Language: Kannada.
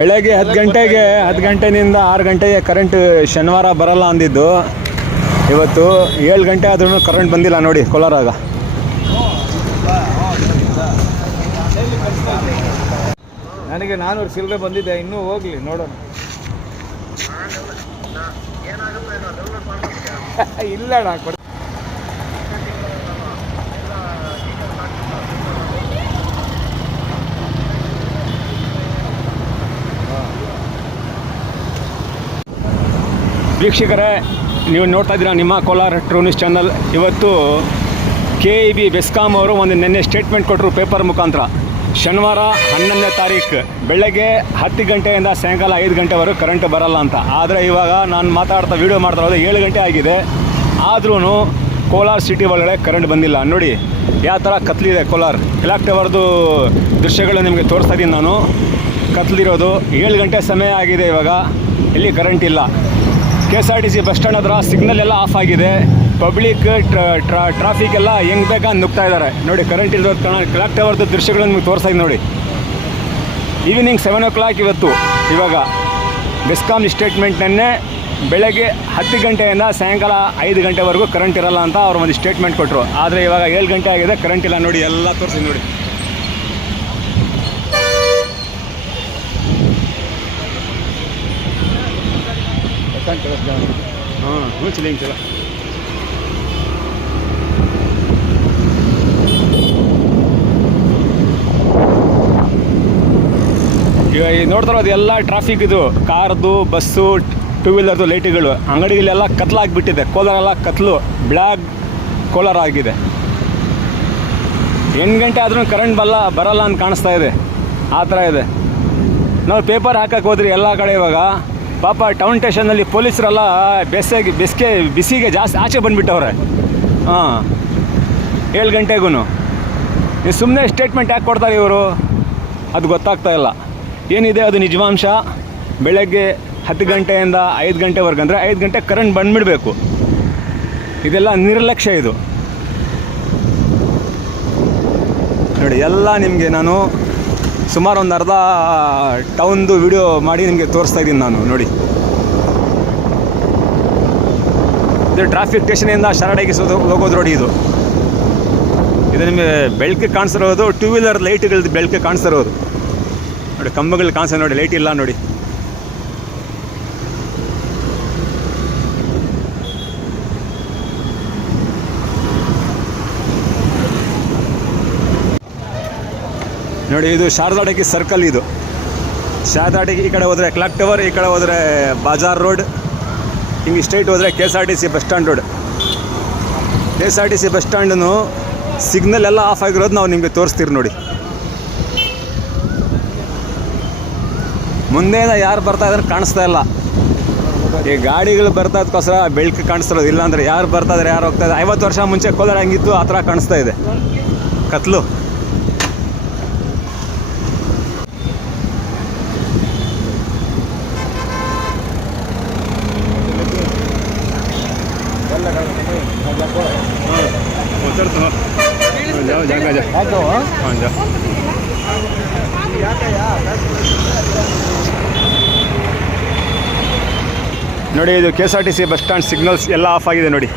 ಬೆಳಗ್ಗೆ 10 ಗಂಟೆನಿಂದ 6 ಗಂಟೆಗೆ ಕರೆಂಟ್ ಶನಿವಾರ ಬರಲ್ಲ ಅಂದಿದ್ದು. ಇವತ್ತು 7 ಗಂಟೆ ಆದ್ರೂ ಕರೆಂಟ್ ಬಂದಿಲ್ಲ ನೋಡಿ ಕೋಲಾರಾಗ. ನನಗೆ 400 ಚಿಲ್ಲರೆ ಬಂದಿದೆ, ಇನ್ನೂ ಹೋಗ್ಲಿ ನೋಡೋಣ. ಇಲ್ಲ ಅಣ್ಣ, ವೀಕ್ಷಕರೇ, ನೀವು ನೋಡ್ತಾ ಇದ್ದೀರಾ ನಿಮ್ಮ ಕೋಲಾರ ಟ್ರೂ ನ್ಯೂಸ್ ಚಾನಲ್. ಇವತ್ತು KEB ಬೆಸ್ಕಾಂ ಅವರು ಒಂದು ನಿನ್ನೆ ಸ್ಟೇಟ್ಮೆಂಟ್ ಕೊಟ್ಟರು ಪೇಪರ್ ಮುಖಾಂತರ. ಶನಿವಾರ 11ನೇ ತಾರೀಕು ಬೆಳಗ್ಗೆ 10 ಗಂಟೆಯಿಂದ ಸಾಯಂಕಾಲ 5 ಗಂಟೆವರೆಗೂ ಕರೆಂಟ್ ಬರಲ್ಲ ಅಂತ. ಆದರೆ ಇವಾಗ ನಾನು ವೀಡಿಯೋ ಮಾಡ್ತಾ ಇರೋದು 7 ಗಂಟೆ ಆಗಿದೆ, ಆದ್ರೂ ಕೋಲಾರ ಸಿಟಿ ಒಳಗಡೆ ಕರೆಂಟ್ ಬಂದಿಲ್ಲ. ನೋಡಿ ಯಾವ ಥರ ಕತ್ಲಿದೆ ಕೋಲಾರ. ಕ್ಲಾಕ್ ಟವರ್ದು ದೃಶ್ಯಗಳು ನಿಮಗೆ ತೋರಿಸ್ತಾ ಇದ್ದೀನಿ ನಾನು. ಕತ್ಲಿರೋದು 7 ಗಂಟೆ ಸಮಯ ಆಗಿದೆ, ಇವಾಗ ಇಲ್ಲಿ ಕರೆಂಟ್ ಇಲ್ಲ. KSRTC ಬಸ್ ಸ್ಟ್ಯಾಂಡ್ ಹತ್ರ ಸಿಗ್ನಲ್ ಎಲ್ಲ ಆಫ್ ಆಗಿದೆ. ಪಬ್ಲಿಕ್ ಟ್ರಾಫಿಕ್ ಎಲ್ಲ ಹೆಂಗೆ ಬೇಕಂತ ನುಗ್ತಾ ಇದ್ದಾರೆ ನೋಡಿ. ಕರೆಂಟ್ ಇಲ್ಲದ ಕಾರಣ ಕ್ಲಾಕ್ ಟವರ್ದು ದೃಶ್ಯಗಳನ್ನು ನಿಮಗೆ ತೋರಿಸ್ತಾ ಇದ್ದೀನಿ ನೋಡಿ. ಈವ್ನಿಂಗ್ 7 o'clock ಇವತ್ತು. ಇವಾಗ ಬೆಸ್ಕಾಂ ಸ್ಟೇಟ್ಮೆಂಟ್ ನೆನ್ನೆ ಬೆಳಗ್ಗೆ 10 ಗಂಟೆಯಿಂದ ಸಾಯಂಕಾಲ 5 ಗಂಟೆವರೆಗೂ ಕರೆಂಟ್ ಇರಲ್ಲ ಅಂತ ಅವರು ಒಂದು ಸ್ಟೇಟ್ಮೆಂಟ್ ಕೊಟ್ಟರು. ಆದರೆ ಇವಾಗ 7 ಗಂಟೆ ಆಗಿದೆ, ಕರೆಂಟ್ ಇಲ್ಲ ನೋಡಿ. ಎಲ್ಲ ತೋರಿಸಿ ನೋಡಿ. हाँ चलेंगे चला. ಈಗ ನೋಡ್ತಾ ಇರೋದು ಎಲ್ಲ ಟ್ರಾಫಿಕ್, ಇದು ಕಾರ್ದು, ಬಸ್ಸು, 2 ವೀಲರ್ದು ಲೈಟ್ಗಳು. ಅಂಗಡಿಗಳೆಲ್ಲ ಕತ್ಲಾಗಿಬಿಟ್ಟಿದೆ. ಕೋಲಾರೆಲ್ಲ ಕತ್ಲು, ಬ್ಲ್ಯಾಕ್ ಕೋಲಾರ ಆಗಿದೆ. 8 ಗಂಟೆ ಆದ್ರೂ ಕರೆಂಟ್ ಬರಲ್ಲ ಅಂತ ಕಾಣಿಸ್ತಾ ಇದೆ. ಆ ಥರ ಇದೆ. ನಾವು ಪೇಪರ್ ಹಾಕಕ್ಕೆ ಹೋದ್ರಿ ಎಲ್ಲ ಕಡೆ. ಇವಾಗ ಪಾಪ ಟೌನ್ ಸ್ಟೇಷನಲ್ಲಿ ಪೊಲೀಸರೆಲ್ಲ ಬಿಸಿಗೆ ಜಾಸ್ತಿ ಆಚೆ ಬಂದುಬಿಟ್ಟವ್ರೆ. 7 ಗಂಟೆಗೂ ನೀವು ಸುಮ್ಮನೆ ಸ್ಟೇಟ್ಮೆಂಟ್ ಯಾಕೆ ಕೊಡ್ತಾರೆ ಇವರು, ಅದು ಗೊತ್ತಾಗ್ತಾ ಇಲ್ಲ. ಏನಿದೆ ಅದು ನಿಜವಾಂಶ. ಬೆಳಗ್ಗೆ 10 ಗಂಟೆಯಿಂದ 5 ಗಂಟೆವರೆಗೆ ಅಂದರೆ 5 ಗಂಟೆ ಕರೆಂಟ್ ಬಂದುಬಿಡಬೇಕು. ಇದೆಲ್ಲ ನಿರ್ಲಕ್ಷ್ಯ ಇದು ನೋಡಿ. ಎಲ್ಲ ನಿಮಗೆ ನಾನು ಸುಮಾರು ಒಂದು ಅರ್ಧ ಟೌನ್ದು ವಿಡಿಯೋ ಮಾಡಿ ನಿಮಗೆ ತೋರಿಸ್ತಾ ಇದ್ದೀನಿ ನಾನು ನೋಡಿ. ಇದು ಟ್ರಾಫಿಕ್ ಸ್ಟೇಷನಿಂದ ಶರಡಿಗೆ ಹೋಗೋದು ರೋಡ್ ಇದು. ನಿಮಗೆ ಬೆಳಕಿಗೆ ಕಾಣಿಸಿರೋದು 2 ವೀಲರ್ ಲೈಟ್ಗಳದ್ದು ಬೆಳಕಿಗೆ ಕಾಣಿಸಿರೋದು ನೋಡಿ. ಕಂಬಗಳು ಕಾಣಿಸ್ತಾ ನೋಡಿ, ಲೈಟ್ ಇಲ್ಲ ನೋಡಿ. ನೋಡಿ ಇದು ಶಾರದಾಟಗಿ ಸರ್ಕಲ್. ಇದು ಶಾರದಾಟಗಿ ಈ ಕಡೆ ಹೋದರೆ ಕ್ಲಾಕ್ ಟವರ್, ಈ ಕಡೆ ಹೋದರೆ ಬಾಜಾರ್ ರೋಡ್, ಹಿಂಗೆ ಸ್ಟ್ರೈಟ್ ಹೋದರೆ KSRTC bus stand road. KSRTC bus ಸ್ಟ್ಯಾಂಡನ್ನು ಸಿಗ್ನಲ್ ಎಲ್ಲ ಆಫ್ ಆಗಿರೋದು ನಾವು ನಿಮಗೆ ತೋರಿಸ್ತೀರಿ ನೋಡಿ. ಮುಂದೆಯಿಂದ ಯಾರು ಬರ್ತಾ ಇದ್ದಾರೆ ಕಾಣಿಸ್ತಾ ಇಲ್ಲ. ಈ ಗಾಡಿಗಳು ಬರ್ತಾ ಇದಕ್ಕೋಸ್ಕರ ಬೆಳಕು ಕಾಣಿಸ್ತಿರೋದು. ಇಲ್ಲಾಂದರೆ ಯಾರು ಬರ್ತಾ ಇದ್ದಾರೆ, ಯಾರು ಹೋಗ್ತಾ ಇದ್ದಾರೆ. 50 ವರ್ಷ ಮುಂಚೆ ಕೋಲಾರ ಹಂಗಿತ್ತು, ಆ ಥರ ಕಾಣಿಸ್ತಾ ಇದೆ ಕತ್ಲು. ನೋಡಿ ಇದು KSRTC ಬಸ್ ಸ್ಟ್ಯಾಂಡ್ ಸಿಗ್ನಲ್ಸ್ ಎಲ್ಲ ಆಫ್ ಆಗಿದೆ ನೋಡಿ.